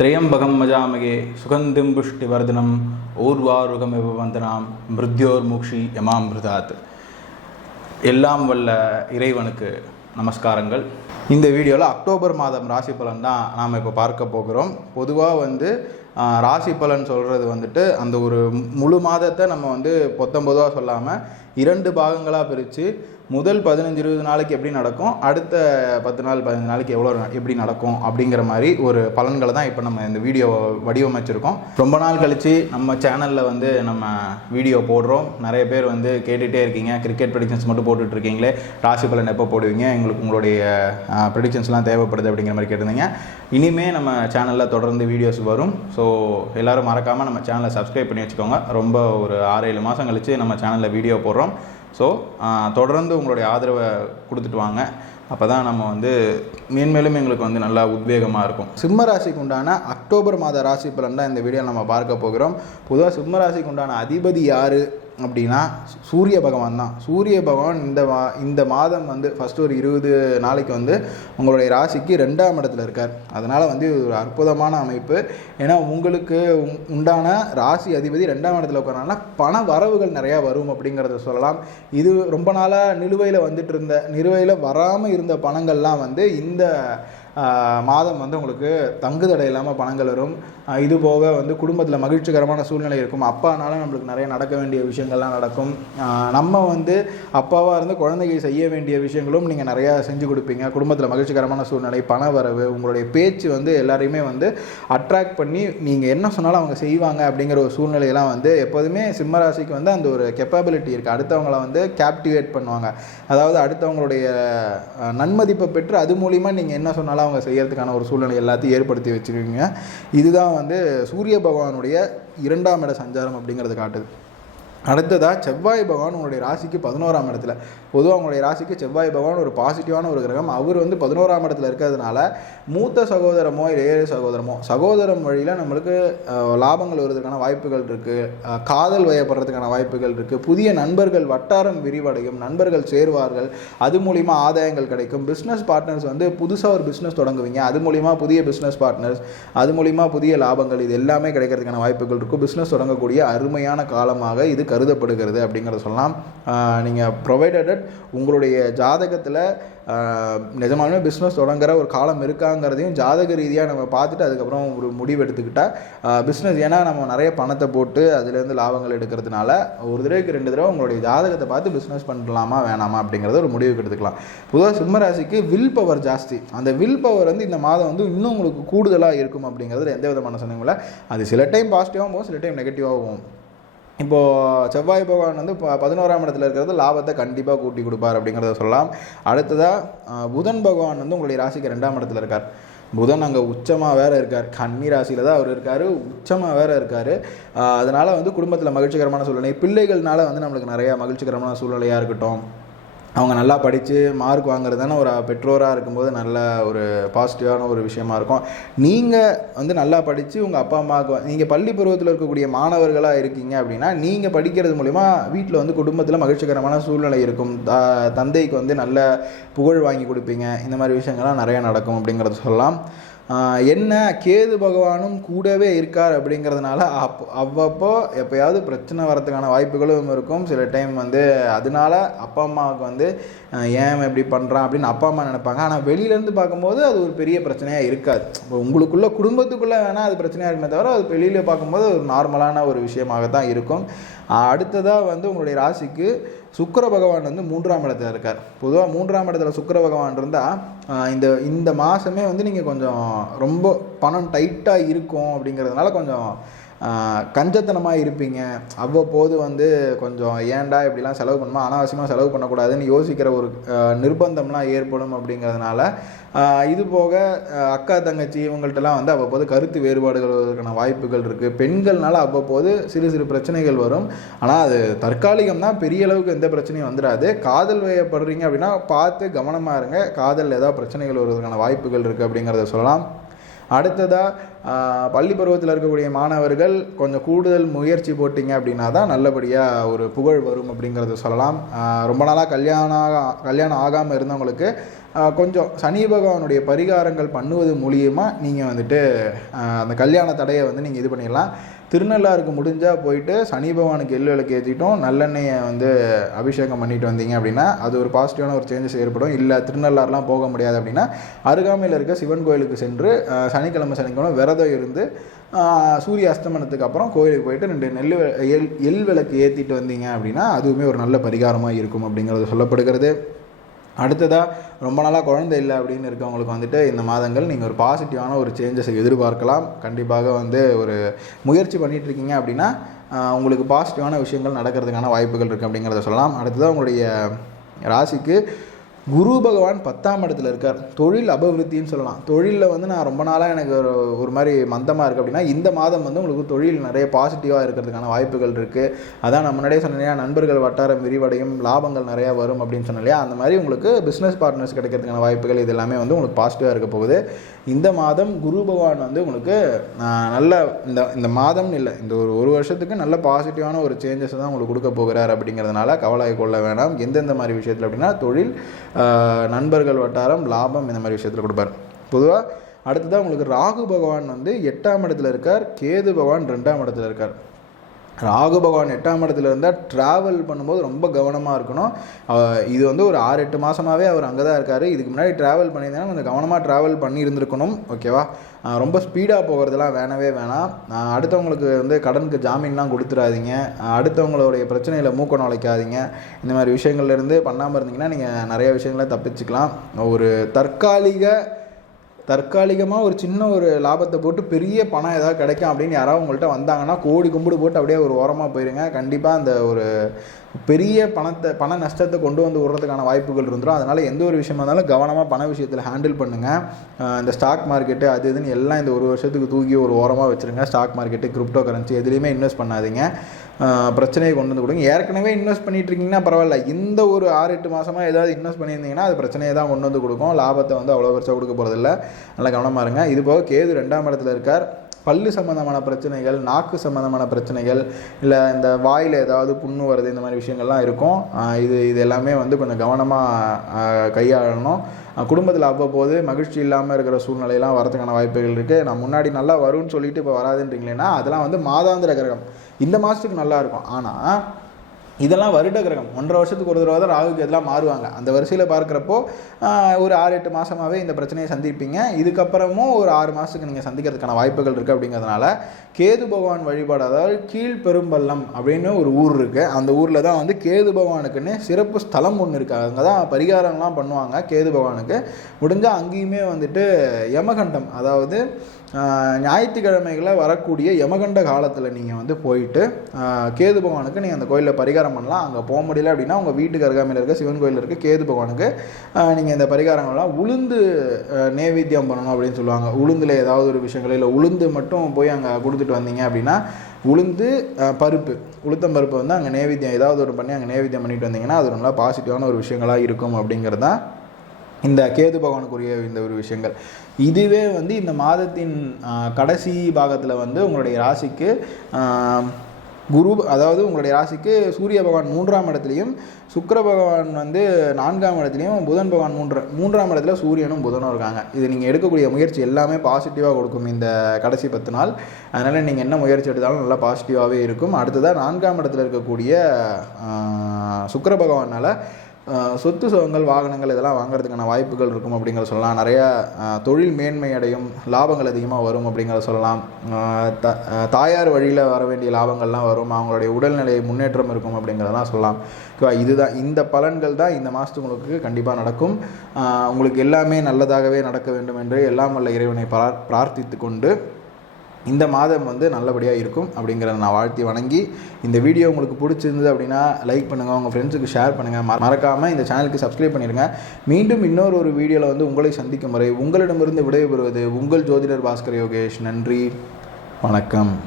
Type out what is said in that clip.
திரையம்பகம் மஜாமகே சுகந்திம் புஷ்டிவர்தனம் ஊர்வாருகமிவ வந்தனாம் மிருத்யோர் மூக்ஷி யமாமிருதாத் எல்லாம் வல்ல இறைவனுக்கு நமஸ்காரங்கள். இந்த வீடியோவில் அக்டோபர் மாதம் ராசி பலன் தான் நாம் இப்போ பார்க்க போகிறோம். பொதுவாக வந்து ராசி பலன் சொல்கிறது வந்துட்டு அந்த ஒரு முழு மாதத்தை நம்ம வந்து பொத்தம்பதுவாக சொல்லாமல் இரண்டு பாகங்களாக பிரித்து முதல் பதினஞ்சு இருபது நாளைக்கு எப்படி நடக்கும்? அடுத்த பத்து நாள் பதினஞ்சு நாளைக்கு எவ்வளோ எப்படி நடக்கும்? அப்படிங்கிற மாதிரி ஒரு பலன்களை தான் இப்போ நம்ம இந்த வீடியோ வடிவமைச்சிருக்கோம். ரொம்ப நாள் கழித்து நம்ம சேனலில் வந்து நம்ம வீடியோ போடுறோம். நிறைய பேர் வந்து கேட்டுகிட்டே இருக்கீங்க. கிரிக்கெட் ப்ரெடிக்ஷன்ஸ் மட்டும் போட்டுட்டு இருக்கீங்களே. ராசி பலன் எப்போ போடுவீங்க? எங்களுக்கு உங்களுடைய ப்ரெடிக்ஷன்ஸ்லாம் தேவைப்படுது அப்படிங்கிற மாதிரி கேட்டிருந்தீங்க. இனிமே நம்ம சேனலில் தொடர்ந்து வீடியோஸ் வரும். ஸோ எல்லோரும் மறக்காமல் நம்ம சேனலை சப்ஸ்கிரைப் பண்ணி வச்சுக்கோங்க. ரொம்ப ஒரு ஆறு ஏழு மாதம் கழித்து நம்ம சேனலில் வீடியோ போடுறோம். ஸோ தொடர்ந்து உங்களுடைய ஆதரவை கொடுத்துட்டு வாங்க. அப்போ தான் நம்ம வந்து மேன்மேலும் எங்களுக்கு வந்து நல்லா உத்வேகமாக இருக்கும். சிம்ம ராசிக்கு உண்டான அக்டோபர் மாத ராசி பலன் தான் இந்த வீடியோ நம்ம பார்க்க போகிறோம். பொதுவாக சிம்ம ராசிக்கு உண்டான அதிபதி யார்? அப்படின்னா சூரிய பகவான் தான். சூரிய பகவான் இந்த மா இந்த மாதம் வந்து ஃபஸ்ட்டு ஒரு இருபது நாளைக்கு வந்து உங்களுடைய ராசிக்கு ரெண்டாம் இடத்துல இருக்கார். அதனால் வந்து இது ஒரு அற்புதமான அமைப்பு. ஏன்னா உங்களுக்கு உண்டான ராசி அதிபதி ரெண்டாம் இடத்துல உட்காரனால பண வரவுகள் நிறையா வரும் அப்படிங்கிறத சொல்லலாம். இது ரொம்ப நாளாக நிலுவையில் வந்துட்டு இருந்த நிலுவையில் வராமல் இருந்த பணங்கள்லாம் வந்து இந்த மாதம் வந்து உங்களுக்கு தங்குதடை இல்லாமல் பணங்கள் வரும். இது போக வந்து குடும்பத்தில் மகிழ்ச்சிகரமான சூழ்நிலை இருக்கும். அப்பானால நம்மளுக்கு நிறைய நடக்க வேண்டிய விஷயங்கள்லாம் நடக்கும். நம்ம வந்து அப்பாவாக இருந்து குழந்தைக்கு செய்ய வேண்டிய விஷயங்களும் நீங்கள் நிறையா செஞ்சு கொடுப்பீங்க. குடும்பத்தில் மகிழ்ச்சிகரமான சூழ்நிலை பண வரவு உங்களுடைய பேச்சு வந்து எல்லாரையுமே வந்து அட்ராக்ட் பண்ணி நீங்கள் என்ன சொன்னாலும் அவங்க செய்வாங்க அப்படிங்கிற ஒரு சூழ்நிலையெல்லாம் வந்து எப்போதுமே சிம்மராசிக்கு வந்து அந்த ஒரு கெப்பபிலிட்டி இருக்குது அடுத்தவங்கள வந்து கேப்டிவேட் பண்ணுவாங்க. அதாவது அடுத்தவங்களுடைய நன்மதிப்பை பெற்று அது மூலிமா நீங்கள் என்ன சொன்னாலும் அவங்க செய்கிறதுக்கான ஒரு சூழ்நிலை எல்லாத்தையும் ஏற்படுத்தி வச்சுருவீங்க இதுதான் வந்து சூரிய பகவானுடைய இரண்டாம் இட சஞ்சாரம் அப்படிங்கிறது காட்டுது. அடுத்ததாக செவ்வாய் பகவான் உங்களுடைய ராசிக்கு பதினோராம் இடத்துல. பொதுவாக உங்களுடைய ராசிக்கு செவ்வாய் பகவான் ஒரு பாசிட்டிவான ஒரு கிரகம். அவர் வந்து பதினோராம் இடத்துல இருக்கிறதுனால மூத்த சகோதரமோ இல்லை ஏழு சகோதரமோ சகோதரம் வழியில் நம்மளுக்கு லாபங்கள் வருவதற்கான வாய்ப்புகள் இருக்குது காதல் வயப்படுறதுக்கான வாய்ப்புகள் இருக்குது புதிய நண்பர்கள் வட்டாரம் விரிவடையும் நண்பர்கள் சேருவார்கள். அது மூலிமா ஆதாயங்கள் கிடைக்கும். பிஸ்னஸ் பார்ட்னர்ஸ் வந்து புதுசாக ஒரு பிஸ்னஸ் தொடங்குவீங்க. அது மூலிமா புதிய பிஸ்னஸ் பார்ட்னர்ஸ் அது மூலிமா புதிய லாபங்கள் இது எல்லாமே கிடைக்கிறதுக்கான வாய்ப்புகள் இருக்கும் பிஸ்னஸ் தொடங்கக்கூடிய அருமையான காலமாக இது கருதப்படுகிறது அப்படிங்கிறத சொல்லலாம். நீங்கள் ப்ரொவைடட் உங்களுடைய ஜாதகத்தில் நிஜமாலுமே பிஸ்னஸ் தொடங்குற ஒரு காலம் இருக்காங்கிறதையும் ஜாதக ரீதியாக நம்ம பார்த்துட்டு அதுக்கப்புறம் ஒரு முடிவு எடுத்துக்கிட்டால் பிஸ்னஸ் ஏன்னா நம்ம நிறைய பணத்தை போட்டு அதுலேருந்து லாபங்கள் எடுக்கிறதுனால ஒரு தடவைக்கு ரெண்டு தடவை உங்களுடைய ஜாதகத்தை பார்த்து பிஸ்னஸ் பண்ணலாமா வேணாமா அப்படிங்கிறத ஒரு முடிவுக்கு எடுத்துக்கலாம். பொதுவாக சிம்மராசிக்கு வில் பவர் ஜாஸ்தி. அந்த வில் பவர் வந்து இந்த மாதம் வந்து இன்னும் உங்களுக்கு கூடுதலாக இருக்கும் அப்படிங்கிறதுல எந்த விதமான சந்தேகமும் இல்லை. அது சில டைம் பாசிட்டிவாகவும் போகும் சில டைம் நெகட்டிவாகவும் போகும். இப்போது செவ்வாய் பகவான் வந்து ப பதினோராம் இடத்துல இருக்கிறது லாபத்தை கண்டிப்பாக கூட்டி கொடுப்பார் அப்படிங்கிறத சொல்லலாம். அடுத்ததாக புதன் பகவான் வந்து உங்களுடைய ராசிக்கு ரெண்டாம் இடத்துல இருக்கார். புதன் அங்கே உச்சமாக வேற இருக்கார். கன்னி ராசியில் தான் அவர் இருக்கார். உச்சமாக வேற இருக்கார். அதனால் வந்து குடும்பத்தில் மகிழ்ச்சிகரமான சூழ்நிலை. பிள்ளைகள்னால வந்து நம்மளுக்கு நிறையா மகிழ்ச்சிகரமான சூழ்நிலையாக இருக்கட்டும். அவங்க நல்லா படித்து மார்க் வாங்குறது தானே ஒரு பெற்றோராக இருக்கும்போது நல்ல ஒரு பாசிட்டிவான ஒரு விஷயமா இருக்கும். நீங்கள் வந்து நல்லா படித்து உங்கள் அப்பா அம்மாவுக்கு நீங்கள் பள்ளி பருவத்தில் இருக்கக்கூடிய மாணவர்களாக இருக்கீங்க அப்படின்னா நீங்கள் படிக்கிறது மூலிமா வீட்டில் வந்து குடும்பத்தில் மகிழ்ச்சிகரமான சூழ்நிலை இருக்கும். த- தந்தைக்கு வந்து நல்ல புகழ் வாங்கி கொடுப்பீங்க. இந்த மாதிரி விஷயங்கள்லாம் நிறைய நடக்கும் அப்படிங்கிறத சொல்லலாம். என்ன கேது பகவானும் கூடவே இருக்கார் அப்படிங்கிறதுனால அப் அவ்வப்போ எப்பயாவது பிரச்சனை வரத்துக்கான வாய்ப்புகளும் இருக்கும். சில டைம் வந்து அதனால அப்பா அம்மாவுக்கு வந்து ஏன் இப்படி பண்ணுறான் அப்படின்னு அப்பா அம்மா நினைப்பாங்க. ஆனால் வெளியிலேருந்து பார்க்கும்போது அது ஒரு பெரிய பிரச்சனையாக இருக்காது. இப்போ குடும்பத்துக்குள்ளே வேணால் அது பிரச்சனையாக இருக்குமே தவிர அது வெளியில் பார்க்கும்போது ஒரு நார்மலான ஒரு விஷயமாக தான் இருக்கும். அடுத்ததாக வந்து உங்களுடைய ராசிக்கு சுக்கர பகவான் வந்து மூன்றாம் இடத்துல இருக்கார். பொதுவாக மூன்றாம் இடத்துல சுக்கர பகவான் இருந்தால் இந்த இந்த மாதமே வந்து நீங்கள் கொஞ்சம் ரொம்ப பணம் டைட்டாக இருக்கும் அப்படிங்கிறதுனால கொஞ்சம் கஞ்சத்தனமாக இருப்பீங்க. அவ்வப்போது வந்து கொஞ்சம் ஏன்டா இப்படிலாம் செலவு பண்ணுமா? அனாவசியமாக செலவு பண்ணக்கூடாதுன்னு யோசிக்கிற ஒரு நிர்பந்தம்லாம் ஏற்படும் அப்படிங்கிறதுனால இது போக அக்கா தங்கச்சி இவங்கள்ட்டலாம் வந்து அவ்வப்போது கருத்து வேறுபாடுகள் வருவதற்கான வாய்ப்புகள் இருக்குது பெண்கள்னால அவ்வப்போது சிறு சிறு பிரச்சனைகள் வரும். ஆனால் அது தற்காலிகம் தான் பெரிய அளவுக்கு எந்த பிரச்சனையும் வந்துடாது காதல் வயப்படுறீங்க அப்படின்னா பார்த்து கவனமாக இருங்க. காதலில் ஏதாவது பிரச்சனைகள் வருவதற்கான வாய்ப்புகள் இருக்குது அப்படிங்கிறத சொல்லலாம். அடுத்ததாக பள்ளி பருவத்தில் இருக்கக்கூடிய மாணவர்கள் கொஞ்சம் கூடுதல் முயற்சி போட்டிங்க அப்படின்னா தான் நல்லபடியாக ஒரு புகழ் வரும் அப்படிங்கிறத சொல்லலாம். ரொம்ப நாளாக கல்யாணம் ஆகா- கல்யாணம் ஆகாமல் இருந்தவங்களுக்கு கொஞ்சம் சனி பகவானுடைய பரிகாரங்கள் பண்ணுவது மூலியமாக நீங்கள் வந்துட்டு அந்த கல்யாண தடையை வந்து நீங்கள் இது பண்ணிடலாம். திருநள்ளாருக்கு முடிஞ்சால் போயிட்டு சனி பகவானுக்கு எள்ளு விளக்கு ஏற்றிட்டோம் நல்லெண்ணெயை வந்து அபிஷேகம் பண்ணிட்டு வந்தீங்க அப்படின்னா அது ஒரு பாசிட்டிவான ஒரு சேஞ்சஸ் ஏற்படும். இல்லை திருநள்ளாறுலாம் போக முடியாது அப்படின்னா அருகாமையில் இருக்க சிவன் கோயிலுக்கு சென்று சனிக்கிழமை சனிக்கிழமை விரதம் இருந்து சூரிய அஸ்தமனத்துக்கு அப்புறம் கோயிலுக்கு போயிட்டு ரெண்டு நெல் எல் எல் விளக்கு ஏற்றிட்டு வந்தீங்க அப்படின்னா அதுவுமே ஒரு நல்ல பரிகாரமாக இருக்கும் அப்படிங்கிறது சொல்லப்படுகிறது. அடுத்ததாக ரொம்ப நாளாக குழந்தை இல்லை அப்படின்னு இருக்கவங்களுக்கு வந்துட்டு இந்த மாதங்கள் நீங்கள் ஒரு பாசிட்டிவான ஒரு சேஞ்சஸை எதிர்பார்க்கலாம். கண்டிப்பாக வந்து ஒரு முயற்சி பண்ணிகிட்ருக்கீங்க இருக்கீங்க அப்படின்னா உங்களுக்கு பாசிட்டிவான விஷயங்கள் நடக்கிறதுக்கான வாய்ப்புகள் இருக்குது அப்படிங்கிறத சொல்லலாம். அடுத்ததாக உங்களுடைய ராசிக்கு குரு பகவான் பத்தாம் இடத்துல இருக்கார். தொழில் அபிவிருத்தின்னு சொல்லலாம். தொழிலில் வந்து நான் ரொம்ப நாளாக எனக்கு ஒரு ஒரு மாதிரி மந்தமாக இருக்குது அப்படின்னா இந்த மாதம் வந்து உங்களுக்கு தொழில் நிறைய பாசிட்டிவாக இருக்கிறதுக்கான வாய்ப்புகள் இருக்குது அதான் நான் முன்னாடியே சொன்னேன் நண்பர்கள் வட்டாரம் விரிவடையும் லாபங்கள் நிறையா வரும் அப்படின்னு சொன்னேன் இல்லையா அந்த மாதிரி உங்களுக்கு பிஸ்னஸ் பார்ட்னர்ஸ் கிடைக்கிறதுக்கான வாய்ப்புகள் இது எல்லாமே வந்து உங்களுக்கு பாசிட்டிவாக இருக்க போகுது. இந்த மாதம் குரு பகவான் வந்து உங்களுக்கு நல்ல இந்த இந்த மாதம்னு இல்லை இந்த ஒரு ஒரு வருஷத்துக்கு நல்ல பாசிட்டிவான ஒரு சேஞ்சஸ் தான் உங்களுக்கு கொடுக்க போகிறார் அப்படிங்கிறதுனால கவலை கொள்ள வேண்டாம் எந்தெந்த மாதிரி விஷயத்தில் அப்படின்னா தொழில் நண்பர்கள் வட்டாரம் லாபம் இந்த மாதிரி விஷயத்தில் கொடுப்பார். பொதுவாக அடுத்ததாக உங்களுக்கு ராகு பகவான் வந்து எட்டாம் இடத்துல இருக்கார் கேது பகவான் ரெண்டாம் இடத்துல இருக்கார். ராகு பகவான் எட்டாம் இடத்துல இருந்தால் ட்ராவல் பண்ணும்போது ரொம்ப கவனமாக இருக்கணும். இது வந்து ஒரு ஆறு எட்டு மாதமாகவே அவர் அங்கே தான் இருக்கார். இதுக்கு முன்னாடி ட்ராவல் பண்ணியிருந்தேன்னா கொஞ்சம் கவனமாக ட்ராவல் பண்ணியிருந்துருக்கணும். ஓகேவா ரொம்ப ஸ்பீடாக போகிறதுலாம் வேணவே வேணாம். அடுத்தவங்களுக்கு வந்து கடனுக்கு ஜாமீன்லாம் கொடுத்துடாதீங்க. அடுத்தவங்களுடைய பிரச்சனையில் மூக்க நுழைக்காதீங்க. இந்த மாதிரி விஷயங்கள்லேருந்து பண்ணாமல் இருந்தீங்கன்னா நீங்கள் நிறைய விஷயங்களை தப்பிச்சுக்கலாம். ஒரு தற்காலிக தற்காலிகமாக ஒரு சின்ன ஒரு லாபத்தை போட்டு பெரிய பணம் ஏதாவது கிடைக்கும் அப்படின்னு யாராவது உங்கள்கிட்ட வந்தாங்கன்னா கோடி கும்பிடு போட்டு அப்படியே ஒரு ஓரமாக போயிருங்க. கண்டிப்பாக அந்த ஒரு பெரிய பணத்தை பண நஷ்டத்தை கொண்டு வந்து விடுறதுக்கான வாய்ப்புகள் இருந்துடும் அதனால் எந்த ஒரு விஷயமா இருந்தாலும் கவனமாக பண விஷயத்தில் ஹேண்டில் பண்ணுங்கள் இந்த ஸ்டாக் மார்க்கெட்டு அது இதுன்னு எல்லாம் இந்த ஒரு வருஷத்துக்கு தூக்கி ஒரு ஓரமாக வச்சுருங்க. ஸ்டாக் மார்க்கெட்டு கிரிப்டோ கரன்சி எதுலேயுமே இன்வெஸ்ட் பண்ணாதீங்க. பிரச்சனையை கொண்டு வந்து கொடுங்க. ஏற்கனவே இன்வெஸ்ட் பண்ணிட்டு இருக்கீங்கன்னா பரவாயில்ல. இந்த ஒரு ஆறு எட்டு மாதமாக ஏதாவது இன்வெஸ்ட் பண்ணியிருந்தீங்கன்னா அது பிரச்சனையை தான் கொண்டு வந்து கொடுக்கும். லாபத்தை வந்து அவ்வளோ பெருசாக கொடுக்க போகிறதில்ல நல்லா கவனமாக இருங்க. இது போக கேது ரெண்டாம் இடத்துல இருக்கார். பல்லு சம்மந்தமான பிரச்சனைகள் நாக்கு சம்மந்தமான பிரச்சனைகள் இல்லை இந்த வாயில் ஏதாவது புண்ணு வருது இந்த மாதிரி விஷயங்கள்லாம் இருக்கும். இது இது எல்லாமே வந்து கொஞ்சம் கவனமாக கையாளணும். குடும்பத்தில் அவ்வப்போது மகிழ்ச்சி இல்லாமல் இருக்கிற சூழ்நிலையெல்லாம் வரதுக்கான வாய்ப்புகள் இருக்குது நான் முன்னாடி நல்லா வரும்னு சொல்லிட்டு இப்போ வராதுன்றீங்களேன்னா அதெல்லாம் வந்து மாதாந்திர கிரகம். இந்த மாதத்துக்கு நல்லா இருக்கும். ஆனால் இதெல்லாம் வருட கிரகம். ஒன்றரை வருஷத்துக்கு ஒரு தடவை தான் ராகுக்கு எதெல்லாம் மாறுவாங்க. அந்த வரிசையில் பார்க்குறப்போ ஒரு ஆறு எட்டு மாதமாகவே இந்த பிரச்சனையை சந்திப்பீங்க. இதுக்கப்புறமும் ஒரு ஆறு மாதத்துக்கு நீங்கள் சந்திக்கிறதுக்கான வாய்ப்புகள் இருக்குது அப்படிங்கிறதுனால கேது பகவான் வழிபாடு அதாவது கீழ்பெரும்பள்ளம் அப்படின்னு ஒரு ஊர் இருக்குது அந்த ஊரில் தான் வந்து கேது பகவானுக்குன்னு சிறப்பு ஸ்தலம் ஒன்று இருக்குது அங்கே தான் பரிகாரம்லாம் பண்ணுவாங்க கேது பகவானுக்கு. முடிஞ்சால் அங்கேயுமே வந்துட்டு யமகண்டம் அதாவது ஞாயிற்றுக்கிழமைகளை வரக்கூடிய யமகண்ட காலத்தில் நீங்கள் வந்து போயிட்டு கேது பகவானுக்கு நீங்கள் அந்த கோயிலில் பரிகாரம் பண்ணலாம். அங்கே போக முடியல அப்படின்னா உங்கள் வீட்டுக்கு அருகாமையில் இருக்க சிவன் கோயில் இருக்க கேது பகவானுக்கு நீங்கள் இந்த பரிகாரங்கள்லாம் உளுந்து நேவேத்தியம் பண்ணணும் அப்படின்னு சொல்லுவாங்க. உளுந்தில் ஏதாவது ஒரு விஷயங்கள் இல்லை உளுந்து மட்டும் போய் அங்கே கொடுத்துட்டு வந்தீங்க அப்படின்னா உளுந்து பருப்பு உளுத்தம் பருப்பு வந்து அங்கே நேவேத்தியம் ஏதாவது ஒரு பண்ணி அங்கே நேவேத்தியம் பண்ணிட்டு வந்தீங்கன்னா அது நல்லா பாசிட்டிவான ஒரு விஷயங்களாக இருக்கும் அப்படிங்கிறது தான் இந்த கேது பகவானுக்குரிய இந்த ஒரு விஷயங்கள். இதுவே வந்து இந்த மாதத்தின் கடைசி பாகத்தில் வந்து உங்களுடைய ராசிக்கு குரு அதாவது உங்களுடைய ராசிக்கு சூரிய பகவான் மூன்றாம் இடத்துலையும் சுக்கர பகவான் வந்து நான்காம் இடத்துலையும் புதன் பகவான் மூன்று மூன்றாம் இடத்துல சூரியனும் புதனும் இருக்காங்க. இது நீங்கள் எடுக்கக்கூடிய முயற்சி எல்லாமே பாசிட்டிவாக கொடுக்கும் இந்த கடைசி பத்து நாள். அதனால் நீங்கள் என்ன முயற்சி எடுத்தாலும் நல்லா பாசிட்டிவாகவே இருக்கும். அடுத்ததாக நான்காம் இடத்துல இருக்கக்கூடிய சுக்கர பகவானால் சொத்து சுகங்கள் வாகனங்கள் இதெல்லாம் வாங்குறதுக்கான வாய்ப்புகள் இருக்கும் அப்படிங்கிற சொல்லலாம். நிறையா தொழில் மேன்மை அடையும் லாபங்கள் அதிகமாக வரும் அப்படிங்கிறத சொல்லலாம். த தாயார் வழியில் வர வேண்டிய லாபங்கள்லாம் வரும். அவங்களுடைய உடல்நிலை முன்னேற்றம் இருக்கும் அப்படிங்கிறதெல்லாம் சொல்லலாம். இதுதான். இந்த பலன்கள் தான் இந்த மாதத்துக்கு உங்களுக்கு கண்டிப்பாக நடக்கும் உங்களுக்கு எல்லாமே நல்லதாகவே நடக்க வேண்டும் என்று எல்லாம் வல்ல இறைவனை பிரார்த்தித்து கொண்டு இந்த மாதம் வந்து நல்லபடியாக இருக்கும் அப்படிங்கிறத நான் வாழ்த்தி வணங்கி இந்த வீடியோ உங்களுக்கு பிடிச்சிருந்தது அப்படின்னா லைக் பண்ணுங்கள் உங்கள் ஃப்ரெண்ட்ஸுக்கு ஷேர் பண்ணுங்கள் மறக்காமல் இந்த சேனலுக்கு சப்ஸ்கிரைப் பண்ணிடுங்க. மீண்டும் இன்னொரு ஒரு வீடியோவில் வந்து உங்களை சந்திக்கும் வரை உங்களிடமிருந்து விடைபெறுவது உங்கள் ஜோதிடர் பாஸ்கர் யோகேஷ். நன்றி வணக்கம்.